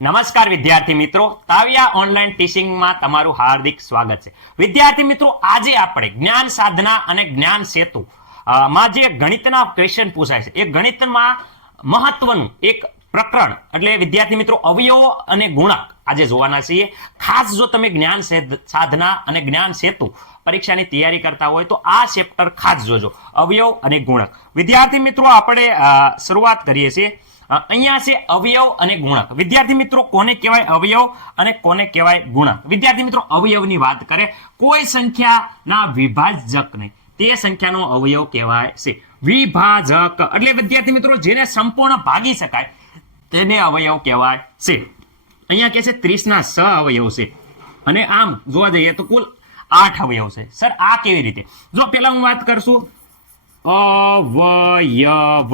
નમસ્કાર વિદ્યાર્થી મિત્રો, તાવિયા ઓનલાઈન ટીચિંગમાં તમારું હાર્દિક સ્વાગત છે. વિદ્યાર્થી મિત્રો, આજે આપણે જ્ઞાન સાધના અને જ્ઞાન સેતુ માં જે ગણિતના ક્વેશ્ચન પૂછાય છે, એ ગણિતમાં મહત્વનું એક પ્રકરણ એટલે વિદ્યાર્થી મિત્રો અવયવો અને ગુણક આજે જોવાના છીએ. ખાસ જો તમે જ્ઞાન સાધના અને જ્ઞાન સેતુ પરીક્ષાની તૈયારી કરતા હોય તો આ ચેપ્ટર ખાસ જોજો, અવયવ અને ગુણક. વિદ્યાર્થી મિત્રો, આપણે શરૂઆત કરીએ છીએ. અહીંયા છે અવયવ અને ગુણક. વિદ્યાર્થી મિત્રો, કોને કહેવાય અવયવ અને કોને કહેવાય ગુણક? વિદ્યાર્થી મિત્રો, અવયવની વાત કરે, કોઈ સંખ્યાના વિભાજકને તે સંખ્યાનો અવયવ કહેવાય છે. વિભાજક એટલે વિદ્યાર્થી મિત્રો જેને સંપૂર્ણ ભાગી શકાય તેને અવયવ કહેવાય છે. અહીંયા કે છે 30 ના 6 અવયવ છે અને આમ જોવા જઈએ તો કુલ 8 અવયવ છે. સર આ કેવી રીતે? જો પેલા હું વાત કરશું અવયવ.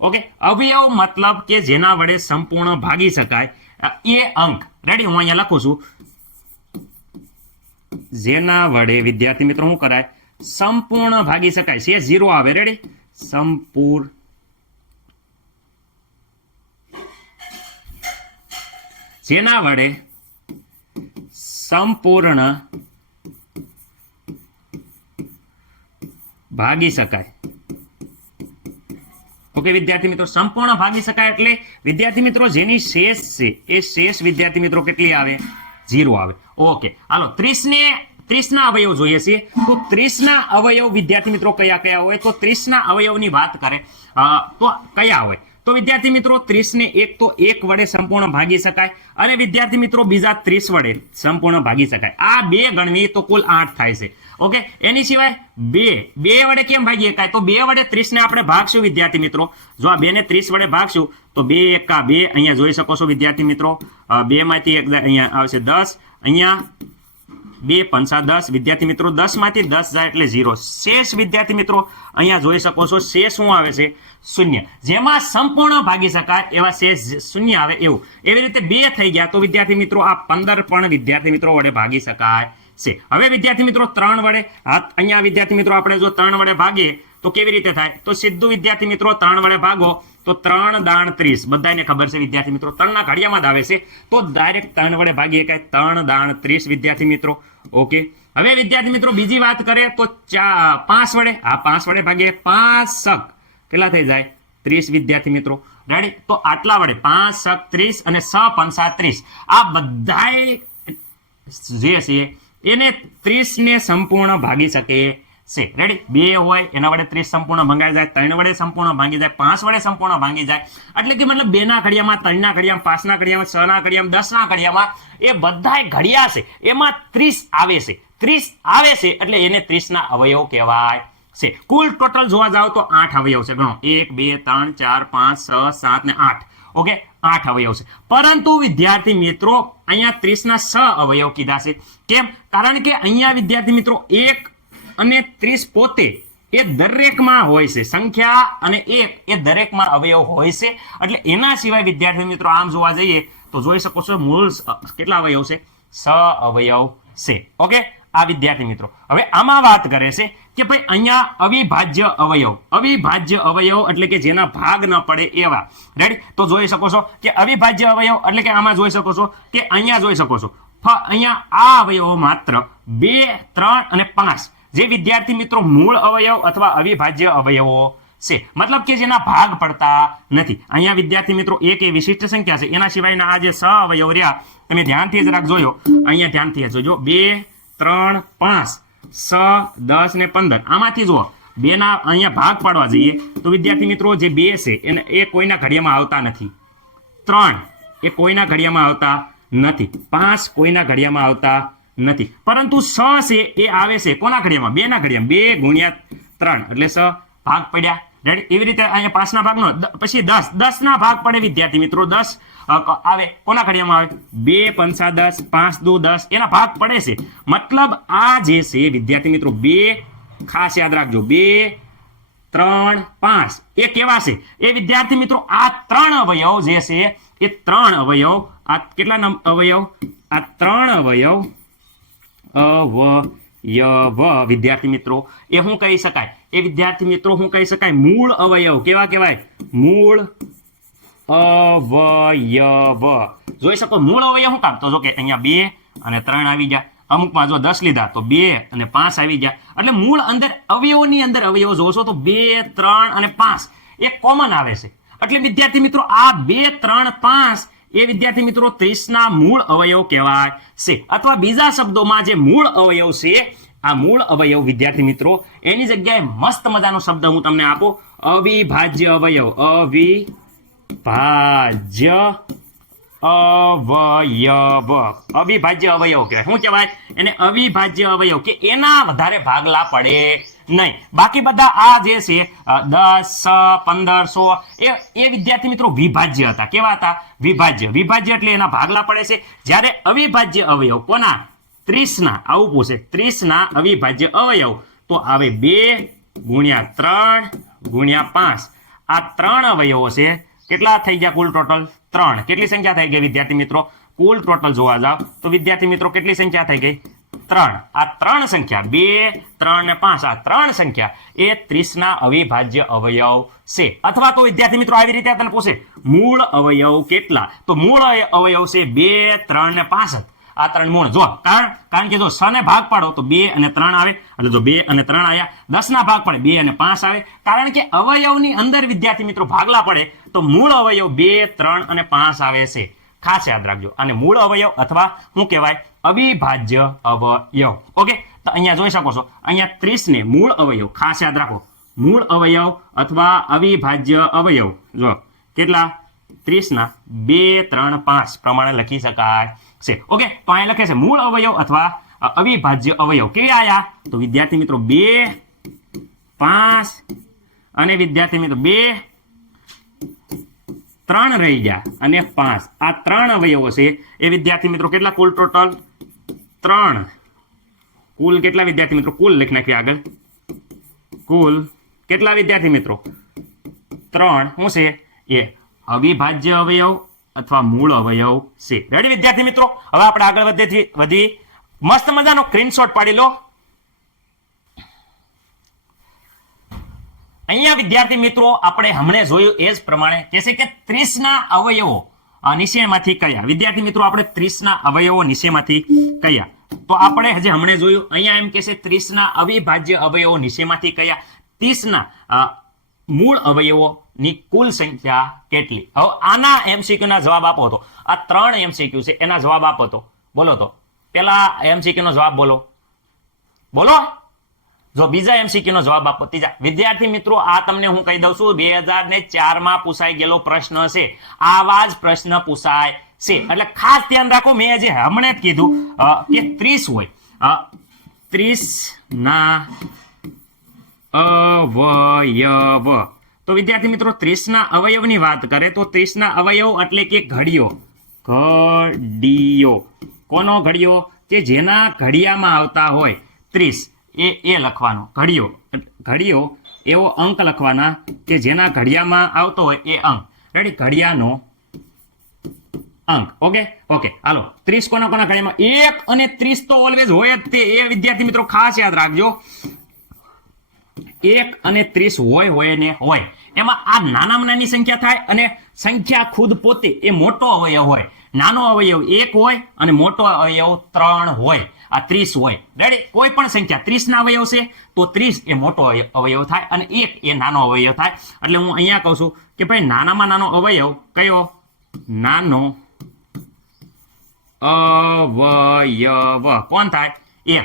ઓકે, અવયવ મતલબ કે જેના વડે સંપૂર્ણ ભાગી શકાય એ અંક. રેડી, હું અહીંયા લખું છું જેના વડે વિદ્યાર્થી મિત્રો શું કરાય? સંપૂર્ણ ભાગી શકાય છે. 0 આવે. રેડી, સંપૂર્ણ જેના વડે સંપૂર્ણ ભાગી શકાય. ઓકે વિદ્યાર્થી મિત્રો, સંપૂર્ણ ભાગી શકાય એટલે વિદ્યાર્થી મિત્રો જેની શેષ છે એ શેષ વિદ્યાર્થી મિત્રો કેટલી આવે? 0 આવે. ઓકે, હાલો 30 ના અવયવ જોઈએ છે. તો 30 ના અવયવ વિદ્યાર્થી મિત્રો કયા કયા હોય? તો 30 ના અવયવની વાત કરે તો કયા હોય? તો વિદ્યાર્થી મિત્રો 30 ને એક તો 1 વડે સંપૂર્ણ ભાગી શકાય અને વિદ્યાર્થી મિત્રો બીજા 30 વડે સંપૂર્ણ ભાગી શકાય. આ બે ગણવી તો કુલ 8 થાય છે. ઓકે, એની સિવાય બે વડે કેમ ભાગી શકાય? તો 2 વડે 30 ને આપણે ભાગશું વિદ્યાર્થી મિત્રો. જો આ 2 ને 30 વડે ભાગશું તો 2 એકા 2, અહીંયા જોઈ શકો છો વિદ્યાર્થી મિત્રો. 2 માંથી 1 અહીંયા આવશે 10, અહીંયા 2 પંચા 10 વિદ્યાર્થી મિત્રો. 10 માંથી 10 જાય એટલે 0. શેષ વિદ્યાર્થી મિત્રો અહીંયા જોઈ શકો છો શેષ શું આવે છે? 0. જેમાં સંપૂર્ણ ભાગી શકાય એવા શેષ 0 આવે એવું. એવી રીતે 2 થઈ ગયા તો વિદ્યાર્થી મિત્રો આ 15 પણ વિદ્યાર્થી મિત્રો વડે ભાગી શકાય છે. હવે વિદ્યાર્થી મિત્રો 3 વડે અહીંયા વિદ્યાર્થી મિત્રો આપણે જો 3 વડે ભાગીએ તો કેવી રીતે થાય? તો સીધું વિદ્યાર્થી મિત્રો 3 વડે ભાગો તો 3 દાણ 30. બધાને ખબર છે વિદ્યાર્થી મિત્રો 3 ના ઘડિયામાં જ આવે છે તો ડાયરેક્ટ 3 વડે ભાગીએ કે 3 દાણ 30 વિદ્યાર્થી મિત્રો. ઓકે, હવે વિદ્યાર્થી મિત્રો બીજી વાત કરે તો 5 વડે 5 વડે ભાગીએ. 5 સક કેટલા થઈ જાય? 30 વિદ્યાર્થી મિત્રો. રેડી, તો આટલા વડે 5 સક 30 અને 6 પંચા 30. આ બધાય જે છે એને 30 ને સંપૂર્ણ ભાગી શકે છે. રેડી, 2 હોય એના વડે 30 સંપૂર્ણ ભાંગાઈ જાય, 3 વડે સંપૂર્ણ ભાંગી જાય, 5 વડે સંપૂર્ણ ભાંગી જાય. એટલે કે મતલબ 2 ના ઘડિયામાં, 3 ના ઘડિયામાં, 5 ના ઘડિયામાં, 6 ના ઘડિયામાં, 10 ના ઘડિયામાં એ બધાય ઘડિયા છે એમાં 30 આવે છે. 30 આવે છે એટલે એને 30 ના અવયવ કહેવાય છે. કુલ ટોટલ જોવા જાવ તો 8 અવયવ છે. ગણો 1 2 3 4 5 6 7 ને 8. ઓકે, 8 અવયવ છે. પરંતુ વિદ્યાર્થી મિત્રો અહીંયા 30 ના 6 અવયવ કીધા છે. કેમ? કારણ કે અહીંયા વિદ્યાર્થી મિત્રો 1 અને 30 પોતે એ દરેકમાં હોય છે. સંખ્યા અને 1 એ દરેકમાં અવયવ હોય છે. એટલે એના સિવાય વિદ્યાર્થી મિત્રો આમ જોવા જઈએ તો જોઈ શકો છો મૂળ કેટલા અવયવ છે? 6 અવયવ છે. ઓકે, આ વિદ્યાર્થી મિત્રો હવે આમાં વાત કરે છે કે ભાઈ અહીંયા અવિભાજ્ય અવયવ એટલે કે જેના ભાગ ન પડે એવા. રેડી, તો જોઈ શકો છો કે અવિભાજ્ય અવયવ એટલે કે આમાં જોઈ શકો છો કે અહીંયા જોઈ શકો છો અહીંયા આ અવયવો માત્ર 2 3 અને 5 જે વિદ્યાર્થી મિત્રો મૂળ અવયવ અથવા અવિભાજ્ય અવયવો છે. મતલબ કે જેના ભાગ પડતા નથી. અહીંયા વિદ્યાર્થી મિત્રો એક એ વિશિષ્ટ સંખ્યા છે. એના સિવાયના આ જે 6 અવયવ રહ્યા તમે ધ્યાનથી જરાક જોયો. અહીંયા ધ્યાનથી જોજો 2 3 5 6 10 ને 15. આમાંથી જુઓ 2 ના અહીંયા ભાગ પાડવા જઈએ તો વિદ્યાર્થી મિત્રો જે 2 છે એને એ કોઈના ઘડિયામાં આવતા નથી. 3 એ કોઈના ઘડિયામાં આવતા નથી. 5 કોઈના ઘડિયામાં આવતા નથી. પરંતુ 6 છે એ આવે છે કોના ઘડિયામાં? 2 ના ઘડિયામાં. 2 ગુણ્યા 3 એટલે 6 ભાગ પડ્યા. રેડી, એવી રીતે અહીંયા 5 ના ભાગનો પછી 10 ના ભાગ પડે વિદ્યાર્થી મિત્રો. 10 આવે કોના ઘડિયામાં આવે? 2 પંચા 10 5 દુ 10 એના ભાગ પડે છે. મતલબ આ જે છે વિદ્યાર્થી મિત્રો 2 ખાસ યાદ રાખજો 2 3 5 એ કેવા છે? એ વિદ્યાર્થી મિત્રો આ 3 અવયવ જે છે એ 3 અવયવ આ કેટલા અવયવ? આ 3 અવયવ વિદ્યાર્થી મિત્રો એ શું કહી શકાય? એ વિદ્યાર્થી મિત્રો શું કહી શકાય? મૂળ અવયવ. કેવા કહેવાય? મૂળ અવયવ જોઈ શકો. મૂળ અવયવ શું કામ? તો જો કે અહીંયા 2 અને 3 આવી ગયા. અમુકમાં જો 10 લીધા તો 2 અને 5 આવી ગયા. એટલે મૂળ અંદર અવયવોની અંદર અવયવો જોશો તો 2, 3 અને 5 એ કોમન આવે છે. એટલે વિદ્યાર્થી મિત્રો આ 2, 3, 5 એ વિદ્યાર્થી મિત્રો 30 ના મૂળ અવયવ કહેવાય છે. અથવા બીજા શબ્દોમાં જે મૂળ અવયવ છે આ મૂળ અવયવ વિદ્યાર્થી મિત્રો એની જગ્યાએ મસ્ત મજાનો શબ્દ હું તમને આપું, અવિભાજ્ય અવયવ. અવિભાજ્ય અવયવ, અવિભાજ્ય અવયવ કહેવાય. શું કહેવાય એને? અવિભાજ્ય અવયવ, કે એના વધારે ભાગલા પડે નહીં. બાકી બધા આ જે છે 10, 15, 100 એ વિદ્યાર્થી મિત્રો વિભાજ્ય હતા. કેવા હતા? વિભાજ્ય. વિભાજ્ય એટલે એના ભાગલા પડે છે. જ્યારે અવિભાજ્ય અવયવ કોના? 30 ના. આવું પૂછે 30 ના અવિભાજ્ય અવયવ તો આવે 2 ગુણ્યા 3 ગુણ્યા 5. આ 3 અવયવો છે. કેટલા થઈ ગયા કુલ ટોટલ? 3. કેટલી સંખ્યા થઈ ગઈ વિદ્યાર્થી મિત્રો? કુલ ટોટલ જોવા જાવ તો વિદ્યાર્થી મિત્રો કેટલી સંખ્યા થઈ ગઈ? 3. આ 3 સંખ્યા 2, 3 ને 5 આ 3 સંખ્યા એ 30 ના અવિભાજ્ય અવયવ છે. અથવા તો વિદ્યાર્થી મિત્રો આવી રીતે તને પૂછે મૂળ અવયવ કેટલા? તો મૂળ અવયવ છે 2, 3 ને 5. આ 3 મૂળ જો કારણ કે જો 6 ને ભાગ પાડો તો 2 અને 3 આવે. એટલે જો 2 અને 3 આવ્યા. 10 ના ભાગ પડે 2 અને 5 આવે. કારણ કે અવયવની અંદર વિદ્યાર્થી મિત્રો ભાગલા પડે તો મૂળ અવયવ 2, 3 અને 5 આવે છે. ખાસ યાદ રાખજો. અને મૂળ અવયવ અથવા શું કહેવાય? અવિભાજ્ય અવયવ. ઓકે, તો અહીંયા જોઈ શકો છો અહીંયા 30 ને મૂળ અવયવ. ખાસ યાદ રાખો, મૂળ અવયવ અથવા અવિભાજ્ય અવયવ જો કેટલા? 30 ના 2, 3, 5 પ્રમાણે લખી શકાય છે. ઓકે, તો અહીંયા લખે છે મૂળ અવયવ અથવા અવિભાજ્ય અવયવ. કેવા આયા? તો વિદ્યાર્થી મિત્રો 2, 5 અને વિદ્યાર્થી મિત્રો 2, 3 રહી ગયા અને 5. આ 3 અવયવો છે એ વિદ્યાર્થી મિત્રો કેટલા કુલ ટોટલ? 3. કુલ કેટલા વિદ્યાર્થી મિત્રો? કુલ લખી નાખીએ આગળ. કુલ કેટલા વિદ્યાર્થી મિત્રો? 3. શું છે એ? અવિભાજ્ય અવયવ અથવા મૂળ અવયવ છે. રેડી વિદ્યાર્થી મિત્રો? હવે આપણે આગળ વધી મસ્ત મજાનો સ્ક્રીનશોટ પાડી લો. અહીંયા વિદ્યાર્થી મિત્રો આપણે હમણે જોયું એ જ પ્રમાણે કહે છે કે 30 ના અવયવો નિશ્ચયમાંથી કયા? વિદ્યાર્થી મિત્રો આપણે 30 ના અવયવો નિશ્ચયમાંથી કયા? તો આપણે હજી હમણે જોયું અહીંયા એમ કહે છે 30 ના અવિભાજ્ય અવયવો નિશ્ચયમાંથી કયા? 30 ના મૂળ અવયવોની કુલ સંખ્યા કેટલી? હવે આના એમસીક્યુ ના જવાબ આપો તો આ 3 એમસીક્યુ છે એના જવાબ આપો તો બોલો. તો પેલા એમસીક્યુ નો જવાબ બોલો. જો બીજા એમસીક્યુ નો જવાબ આપો ત્રીજા. વિદ્યાર્થી મિત્રો આ તમને હું કહી દઉં છું 2004 માં પૂછાઈ ગયેલો પ્રશ્ન છે. આવા જ પ્રશ્ન પૂછાય છે. એટલે ખાસ ધ્યાન રાખો. મેં હજી હમણે જ કીધું કે 30 હોય 30 ના અવયવ. તો વિદ્યાર્થી મિત્રો 30 ના અવયવની વાત કરે તો 30 ના અવયવ એટલે કે ઘડીઓ. કોનો ઘડીઓ? કે જેના ઘડિયામાં આવતા હોય 30 એ લખવાનો. ઘડીઓ એવો અંક લખવાના કે જેના ઘડિયામાં આવતો હોય એ અંક. રેડી? ઘડિયાનો અંક. ઓકે હાલો 30 કોના ઘડિયામાં? 1 અને 30 તો ઓલવેઝ હોય જ તે. એ વિદ્યાર્થી મિત્રો ખાસ યાદ રાખજો. 1 અને 30 હોય ને હોય. એમાં આ નાનામાં નાની સંખ્યા થાય અને સંખ્યા ખુદ પોતે એ મોટો અવયવ હોય. નાનો અવયવ 1 હોય અને મોટો અવયવ 3 હોય. આ 30 હોય. રેડી? કોઈ પણ સંખ્યા 30 ના અવયવ છે તો 30 એ મોટો અવયવ થાય અને 1 એ નાનો અવયવ થાય. એટલે હું અહીંયા કહું છું કે ભાઈ નાનામાં નાનો અવયવ કયો? નાનો અવયવ કોણ થાય? 1.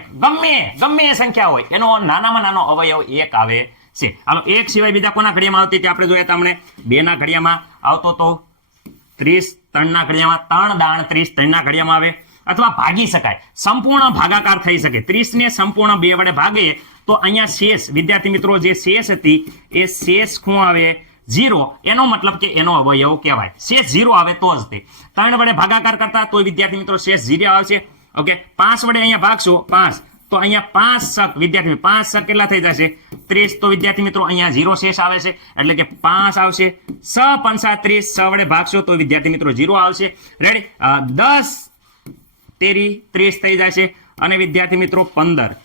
ગમે એ સંખ્યા હોય એનો નાનામાં નાનો અવયવ 1 આવે છે. હાલો 1 સિવાય બીજા કોના ઘડિયામાં આવતી? આપણે જોયા તમને 2 ના ઘડિયામાં આવતો તો 30, 3 ના ઘડિયામાં 3 દાણ 30 3 ના ઘડિયામાં આવે. અથવા ભાગી શકાય, સંપૂર્ણ ભાગાકાર થઈ શકે. 30 ને સંપૂર્ણ 2 વડે ભાગે તો અહીંયા શેષ વિદ્યાર્થી મિત્રો જે શેષ હતી એ શેષ શું આવે? 0. એનો મતલબ કે એનો અવયવ કહેવાય. શેષ 0 આવે તો જ તે. 3 વડે ભાગાકાર કરતા તો વિદ્યાર્થી મિત્રો શેષ 0 આવશે. ઓકે, 5 વડે અહીંયા ભાગશું 5 તો અહીંયા 5 શક વિદ્યાર્થી 5 શક કેટલા થઈ જશે? 30. તો વિદ્યાર્થી મિત્રો અહીંયા 0 શેષ આવે છે એટલે કે 5 આવશે. 6 5 30 6 વડે ભાગશો તો વિદ્યાર્થી મિત્રો 0 આવશે. રેડી? 10 તેરી 30 થઈ જશે અને વિદ્યાર્થી મિત્રો 15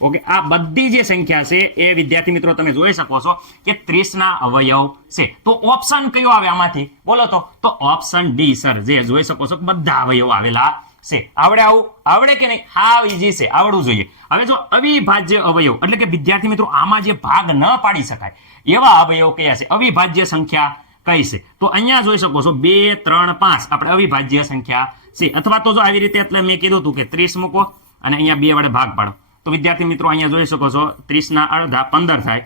ઓકે, આ બધી જે સંખ્યા છે એ વિદ્યાર્થી મિત્રો તમે જોઈ શકો છો કે 30 ના અવયવ છે. તો ઓપ્શન કયો આવે આમાંથી બોલો તો ઓપ્શન ડી સર, જે જોઈ શકો છો બધા અવયવ આવેલા છે. આવડે આવું? આવડે કે નહીં? હાવ ઈઝી છે, આવડવું જોઈએ. હવે જો અવિભાજ્ય અવયવ એટલે કે વિદ્યાર્થી મિત્રો આમાં જે ભાગ ન પાડી શકાય એવા અવયવ કયા છે, અવિભાજ્ય સંખ્યા કઈ છે? તો અહીંયા જોઈ શકો છો 2, 3, 5 આપણે અવિભાજ્ય સંખ્યા છે. અથવા તો જો આવી રીતે એટલે મેં કીધું હતું કે 30 મૂકો અને અહીંયા 2 વડે ભાગ પાડો. તો વિદ્યાર્થી મિત્રો અહીંયા જોઈ શકો છો 30 ના અડધા 15 થાય,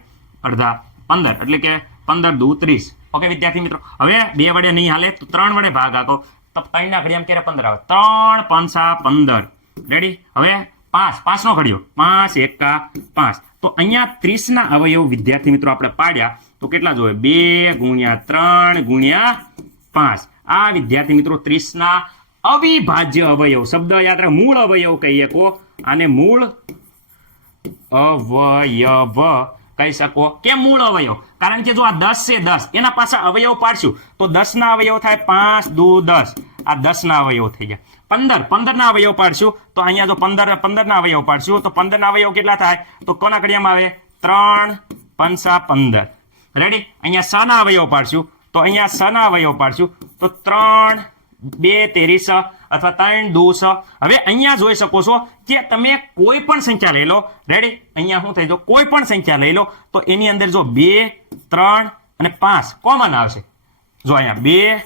અડધા 15 એટલે કે 15 દુ 30. ઓકે વિદ્યાર્થી મિત્રો, હવે 2 વડે નહીં હાલે તો 3 વડે ભાગ આપો તો 3 ના ઘડિયામાં ક્યારે 15 આવે? 3 5 15. રેડી? હવે 5 નો ઘડિયો 5 1 5. તો અહીંયા 30 ના અવયવ વિદ્યાર્થી મિત્રો આપણે પાડ્યા તો કેટલા જોઈએ? 2 ગુણ્યા 3 ગુણ્યા 5. આ વિદ્યાર્થી મિત્રો 30 ના અવિભાજ્ય અવયવ, શબ્દ યાદ રાખ, મૂળ અવયવ કહીએ કો આને મૂળ અવયવ કહી શકો. કેમ મૂળ અવયવ? કારણ કે જો આ 10 છે, 10 એના પાછા અવયવ પાડશું તો 10 ના અવયવ થાય 5 દુ 10, આ 10 ના અવયવ થઈ ગયા. 15 ના અવયવ પાડશું તો અહીંયા જો 15 ના અવયવ પાડશું તો 15 ના અવયવ કેટલા થાય? તો કોના ઘડિયામાં આવે? 3 5 15. રેડી? અહીંયા 6 ના અવયવ પાડશું તો અહીંયા 6 ના અવયવ પાડશું તો 3 2 13 અથવા 3 દુ 6. હવે અહીંયા જોઈ શકો છો કે તમે કોઈ પણ સંખ્યા લઈ લો. રેડી? અહીંયા શું થઈ જો કોઈ પણ સંખ્યા લઈ લો તો એની અંદર જો 2 3 અને 5 કોમન આવશે. જો અહીંયા 2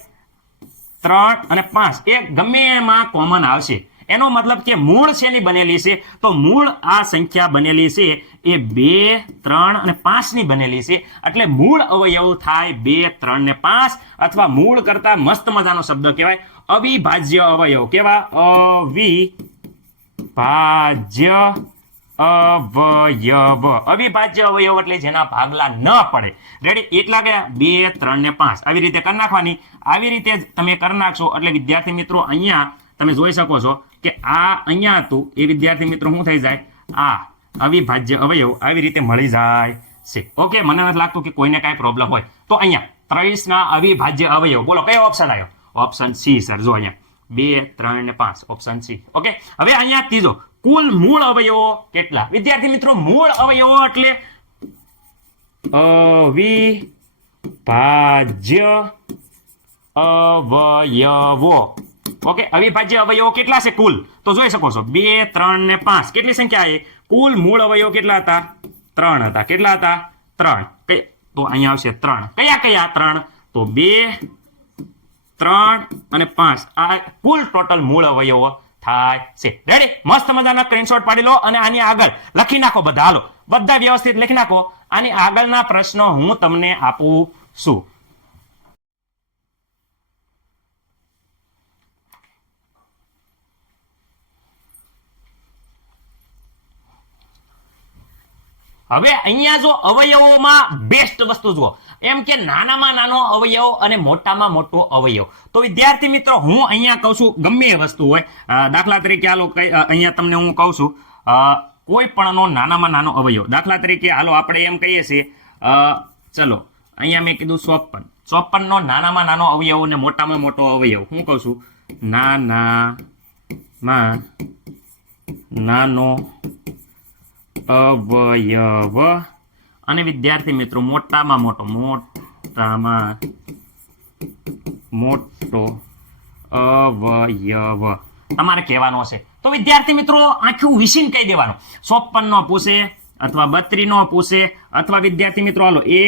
3 અને 5 એ ગમે એમાં કોમન આવશે. એનો મતલબ કે મૂળ શેની બનેલી છે? તો મૂળ આ સંખ્યા બનેલી છે એ 2 3 અને 5 ની બનેલી છે. એટલે મૂળ અવયવ થાય 2 3 ને 5, અથવા મૂળ કરતા મસ્ત મજાનો શબ્દ કહેવાય અવિભાજ્ય અવયવ. કેવા? અવિભાજ્ય અવયવ. અવિભાજ્ય અવયવ એટલે જેના ભાગલા ન પડે. રેડી? એટલા કે 2 3 ને 5 આવી રીતે કરી નાખવાની. આવી રીતે તમે કરી નાખશો એટલે વિદ્યાર્થી મિત્રો અહીંયા તમે જોઈ શકો છો કે આ અહીંયા હતું એ વિદ્યાર્થી મિત્રો શું થઈ જાય? આ અવિભાજ્ય અવયવ આવી રીતે મળી જાય છે. ઓકે, મને નથી લાગતું કે કોઈને કાંઈ પ્રોબ્લેમ હોય. તો અહીંયા 30 ના અવિભાજ્ય અવયવ બોલો કયો ઓપ્શન આવ્યો? Option C sir. જો અહીંયા 2 3 ને 5 ઓપ્શન સી. ઓકે, હવે અહીંયા ત્રીજો કુલ મૂળ અવયવો કેટલા? વિદ્યાર્થી મિત્રો મૂળ અવયવો એટલે અવિભાજ્ય અવયવો. ઓકે, અવિભાજ્ય અવયવો કેટલા છે કુલ? તો જોઈ શકો છો 2 3 ને 5 કેટલી સંખ્યા છે? કુલ મૂળ અવયવ કેટલા હતા? 3 હતા. કેટલા હતા? 3. તો અહીંયા આવશે 3. કયા કયા 3? તો 2 3 અને 5 આ કુલ ટોટલ મૂળ અવયવો થાય છે. રેડી? મસ્ત મજાના સ્ક્રીનશોટ પાડી લો અને આની આગળ લખી નાખો બધા. હાલો બધા વ્યવસ્થિત લખી નાખો. આની આગળના પ્રશ્નો હું તમને આપું છું. હવે અહીંયા જો અવયવોમાં બેસ્ટ વસ્તુ જુઓ, એમ કે નાનામાં નાનો અવયવ અને મોટામાં મોટો અવયવ. તો વિદ્યાર્થી મિત્રો હું અહીંયા કહું છું ગમે એ વસ્તુ હોય, દાખલા તરીકે હાલો અહીંયા તમને હું કહું છું કોઈ પણનો નાનામાં નાનો અવયવ. દાખલા તરીકે હાલો આપણે એમ કહીએ છીએ ચલો અહીંયા મેં કીધું 54 નો નાનામાં નાનો અવયવ અને મોટામાં મોટો અવયવ. હું કહું છું નાનામાં નાનો અવયવ અને વિદ્યાર્થી મિત્રો મોટામાં મોટો અવયવ તમારે કહેવાનો છે. તો વિદ્યાર્થી મિત્રો આખું વિશીન કહી દેવાનું. 54 નો પૂછે અથવા 32 નો પૂછે અથવા વિદ્યાર્થી મિત્રો હાલો એ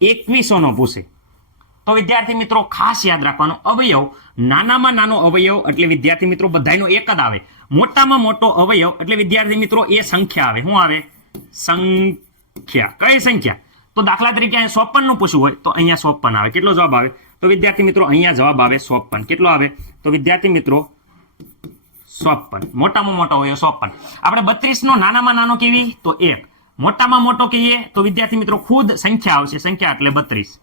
2100 નો પૂછે તો વિદ્યાર્થી મિત્રો ખાસ યાદ રાખવાનું અવયવ નાનામાં નાનો અવયવ એટલે વિદ્યાર્થી મિત્રો બધાયનો એક જ આવે. મોટામાં મોટો અવયવ એટલે વિદ્યાર્થી મિત્રો એ સંખ્યા આવે. શું આવે? સંખ્યા. કઈ સંખ્યા? તો દાખલા તરીકે અહીંયા 54 નું પૂછવું હોય તો અહીંયા 54 આવે. કેટલો જવાબ આવે? તો વિદ્યાર્થી મિત્રો અહીંયા જવાબ આવે 54. કેટલો આવે? તો વિદ્યાર્થી મિત્રો 54. મોટામાં મોટો અવયવ 54. આપણે 32 નો નાનામાં નાનો કેવી? તો 1. મોટામાં મોટો કહીએ તો વિદ્યાર્થી મિત્રો ખુદ સંખ્યા આવશે. સંખ્યા એટલે 32.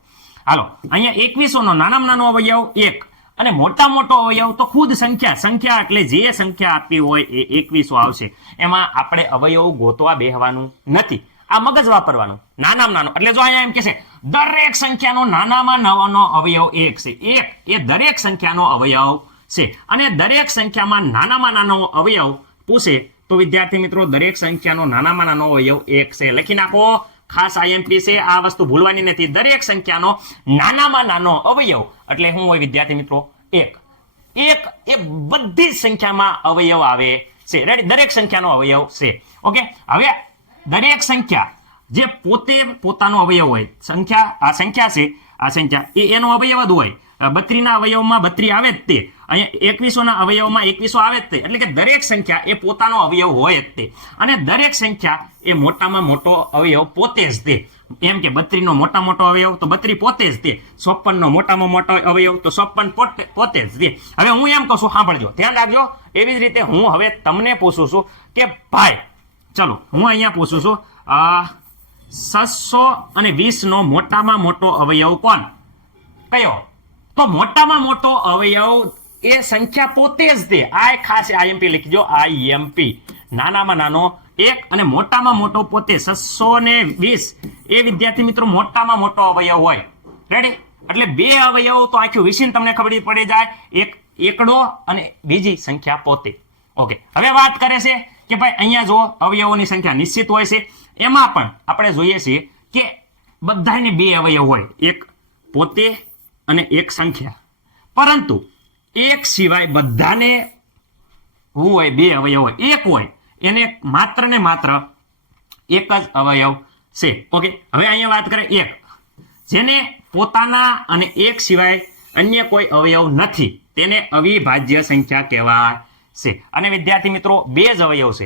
હાલો અહીંયા 2100 નો નાનામાં નાનો અવયવ 1 અને મોટા મોટો અવયવ તો ખુદ સંખ્યા એટલે જે સંખ્યા આપી હોય એ 2100 આવશે. એમાં આપણે અવયવ ગોતવા બેહવાનું નથી, આ મગજ વાપરવાનું. નાનામાં નાનો એટલે જો અહીંયા એમ કે છે દરેક સંખ્યાનો નાનામાં નાનો અવયવ 1 છે. 1 એ દરેક સંખ્યાનો અવયવ છે અને દરેક સંખ્યામાં નાનામાં નાનો અવયવ પૂછે તો તો વિદ્યાર્થી મિત્રો દરેક સંખ્યાનો નાનામાં નાનો અવયવ 1 છે. લખી નાખો, ખાસ આઈએમપી છે, આ વસ્તુ ભૂલવાની નથી. દરેક સંખ્યાનો નાનામાં નાનો અવયવ એટલે શું હોય વિદ્યાર્થી મિત્રો? 1. એ બધી જ સંખ્યામાં અવયવ આવે છે. રેડી? દરેક સંખ્યાનો અવયવ છે. ઓકે, હવે દરેક સંખ્યા જે પોતે પોતાનો અવયવ હોય, આ સંખ્યા એ એનો અવયવ જ હોય. 32 ના અવયવમાં 32 આવે જ તે, અહીંયા 21 ના અવયવમાં 21 આવે જ તે. એટલે કે દરેક સંખ્યા એ પોતાનો અવયવ હોય જ તે, અને દરેક સંખ્યા એ મોટામાં મોટો અવયવ પોતે જ તે. એમ કે 32 નો મોટા મોટો અવયવ તો 32 પોતે જ તે, 56 નો મોટામાં મોટો અવયવ તો 56 પોતે જ તે. હવે હું એમ કહું છું, સાંભળજો, ધ્યાન રાખજો. એવી જ રીતે હું હવે તમને પૂછું છું કે ભાઈ ચલો હું અહીંયા પૂછું છું 720 નો મોટામાં મોટો અવયવ કોણ? કયો? તો મોટામાં મોટો અવયવ એ સંખ્યા પોતે જ તે. આ ખાસ આઈએમપી લખજો, આઈએમપી. નાનામાં નાનો 1 અને મોટામાં મોટો પોતે 720 એ વિદ્યાર્થી મિત્રો મોટામાં મોટો અવયવ હોય. રેડી? એટલે બે અવયવ તો આખું વિષય તમને ખબર પડી જાય, એક એકડો અને બીજી સંખ્યા પોતે. ઓકે, હવે વાત કરે છે કે ભાઈ અહીંયા જો અવયવોની સંખ્યા નિશ્ચિત હોય છે, એમાં પણ આપણે જોઈએ છીએ કે બધાને બે અવયવ હોય, એક પોતે અને એક સંખ્યા. પરંતુ એક સિવાય બધાને શું હોય? બે અવયવ હોય. એક હોય એને માત્ર ને માત્ર એક જ અવયવ છે. ઓકે, હવે અહીંયા વાત કરે એક જેને પોતાના અને એક સિવાય અન્ય કોઈ અવયવ નથી, તેને અવિભાજ્ય સંખ્યા કહેવાય છે. અને વિદ્યાર્થી મિત્રો બે જ અવયવ છે.